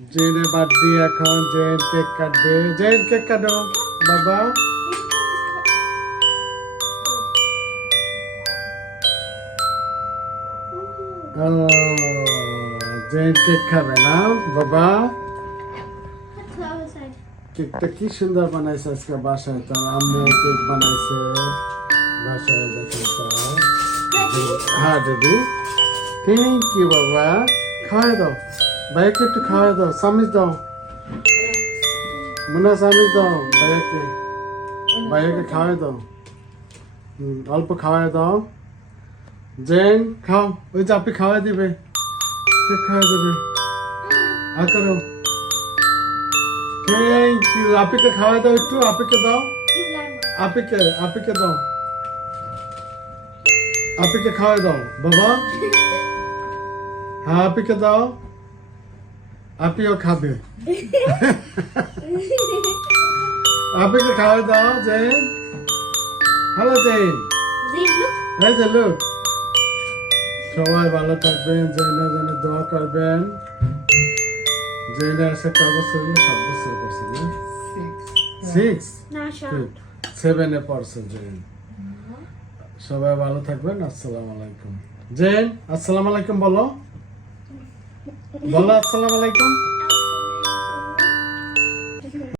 জেনের birthday এখন gen cake কাটবে gen cake কাটো বাবা ও জেন কেক খাবে না বাবা কেকটা কি সুন্দর বানাইছে আজকে বাসায় তো আম্মু কেক বানাইছে বাসায় দেখেন তো হ্যাঁ দিদি থ্যাংক ইউ বাবা খাওয়াই দাও ভাইয়াকে একটু খাওয়াই দাও সামিজ দাও মুন্না সামিজ দাও ভাইয়াকে খাওয়াই দাও অল্প খাওয়াই দাও জেন খাও ওই যে আপনি খাওয়াই দিবে কেক খাওয়াই দেবে আর করো থ্যাংক ইউ আপিকে খাওয়াই দাও একটু আপিকে দাও আপিকে দাও আপিকে খাওয়াই দাও বাবা হ্যাঁ আপিকে দাও আপিও খাবে আপিকে খাওয়াই দাও জেন হ্যালো জেন এই যে লোক সবাই ভালো থাকবেন জেনে জেনে দোয়া করবেন জেনে এসে কয় বছর 7 বছর করছে না 7 পড়ছে জেন সবাই ভালো থাকবেন আসসালামু আলাইকুম জেন আসসালামু আলাইকুম বলো আসসালামু আলাইকুম